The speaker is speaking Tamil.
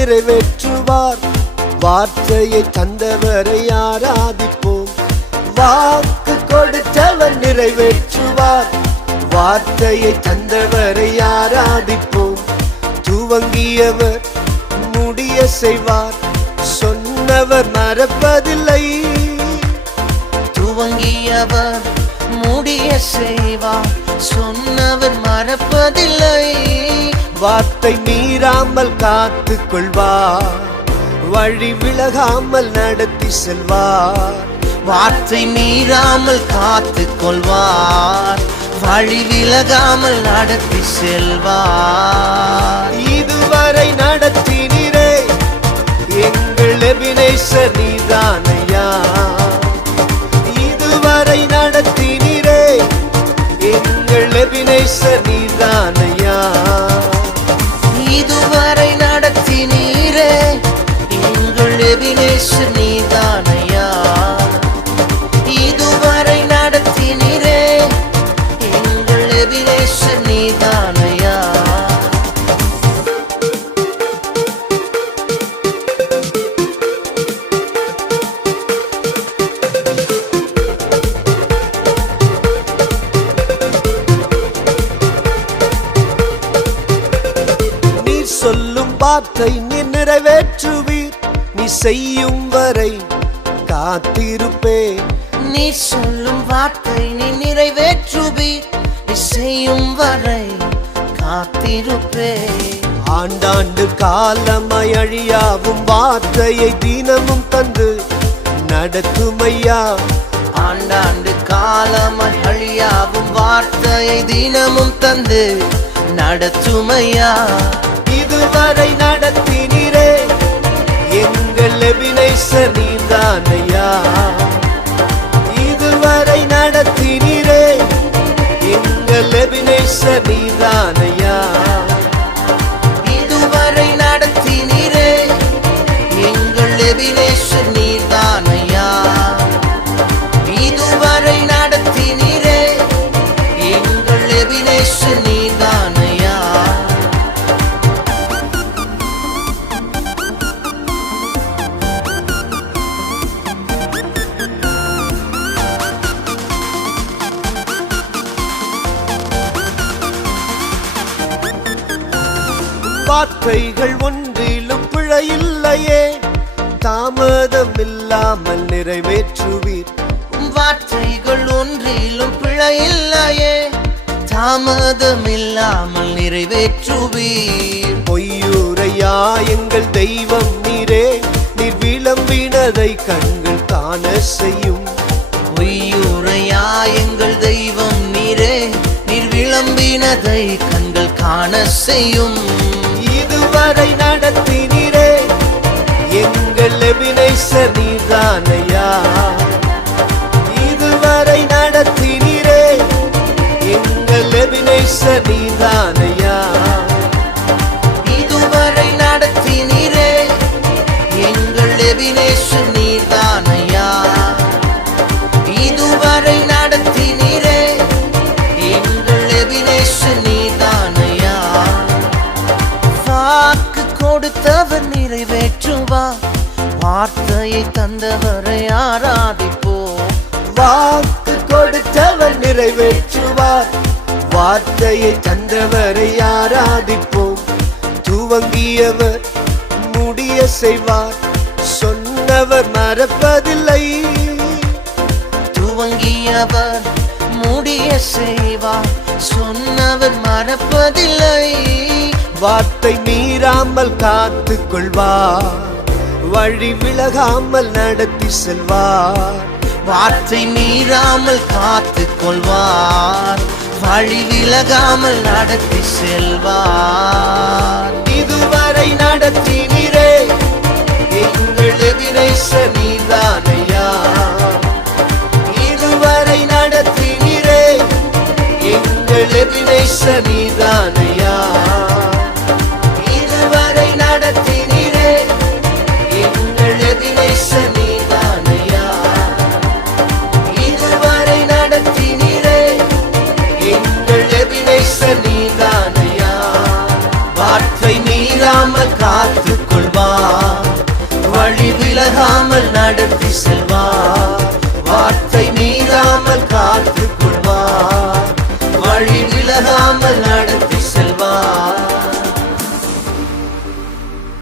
நிறைவேற்றுவார். வார்த்தையை தந்தவரை ஆராதிப்போம். வாக்கு கொடுத்தவர் நிறைவேற்றுவார். வார்த்தையை தந்தவரை ஆராதிப்போம். துவங்கியவர் முடிய செய்வார். சொன்னவர் மறப்பதில்லை. துவங்கியவர் முடிய செய்வார். சொன்னவர் மறப்பதில்லை. வார்த்தை மீறாமல் காத்து கொள்வார். வழி விலகாமல் நடத்தி செல்வார். வார்த்தை மீறாமல் காத்து கொள்வார். வழி விலகாமல் நடத்தி செல்வார். இதுவரை நடத்தினீரே எங்கள் எபினேசர் நீதானையா. இதுவரை நடத்தினீரே எங்கள் எபினேசர் நீதானையா. இதுவரை நடத்தினீரே எங்கள் எபினேசர் நீதானையா. இதுவரை நடத்தினீரே எங்கள் எபினேசர் நீதானையா. சொல்லும் வார்த்தை நீ நிறைவேற்றுவீர். நீ செய்யும் வரை காத்திருப்பே. நீ சொல்லும் வார்த்தை நீ நிறைவேற்றுவீர். நீ செய்யும் வரை காத்திருப்பே. ஆண்டாண்டு காலமாய் அழியாவும் வார்த்தையை தினமும் தந்து நடத்துமையா. ஆண்டாண்டு காலமாய் அழியாவும் வார்த்தையை தினமும் தந்து நடத்துமையா. இதுவரை நடத்தினீரே எங்கள் எபினேசர் நீதானையா. இதுவரை நடத்தினீரே எங்கள் எபினேசர் நீதானையா. இதுவரை நடத்தினீரே எங்கள் எபினேசர் நீதானையா. இதுவரை நடத்தினீரே எங்கள் எபினேசர் நீதானையா. வார்த்தைகள் ஒன்றிலும் பிழையில்லையே. தாமதம் இல்லாமல் நிறைவேற்றுவீர். வார்த்தைகள் ஒன்றிலும் பிழையில்லையே. தாமதம் இல்லாமல் நிறைவேற்றுவீர். பொய்யுரையா எங்கள் தெய்வம் நீரே. நீர் விளம்பினதை கண்கள் காண செய்யும். பொய்யுரையா எங்கள் தெய்வம் நீரே. நீர் விளம்பினதை கண்கள் காண செய்யும். இதுவரை நடத்தினீரே எங்கள் எபினேசர் நீதானையா. இதுவரை நடத்தினீரே எங்கள் எபினேசர் நீதானையா. இதுவரை நடத்தினீரே எங்கள் எபினேசர் நீதானையா. இதுவரை நடத்தினீரே எங்கள் எபினேசர் நீதானையா. வாக்கு கொடுத்தவர் நிறைவேற்றுவார். வார்த்தையை தந்தவரை ஆராதிப்போம். வாக்கு கொடுத்தவர் நிறைவேற்றுவார். வார்த்தையை தந்தவரை ஆராதிப்போம். துவங்கியவர் முடிய செய்வார். சொன்னவர் மறப்பதில்லை. துவங்கியவர் முடிய செய்வார். சொன்னவர் மறப்பதில்லை. வார்த்தை மீறாமல் காத்து கொள்வார். வழி விலகாமல் நடத்தி செல்வார். வார்த்தை மீறாமல் காத்து கொள்வார். வழி விலகாமல் நடத்தி செல்வார். இதுவரை நடத்தினீரே எங்கள் எபினேசர் நீதானையா. இதுவரை நடத்தினீரே எங்கள் எபினேசர் நீதானையா. இதுவரை நடத்தினீரே எங்கள் எபினேசர் நீதானையா. இதுவரை நடத்தினீரே எங்கள் எபினேசர் நீதானையா. வார்த்தை மீறாமல் காத்துக் கொள்வார். நடத்தி செல்வார்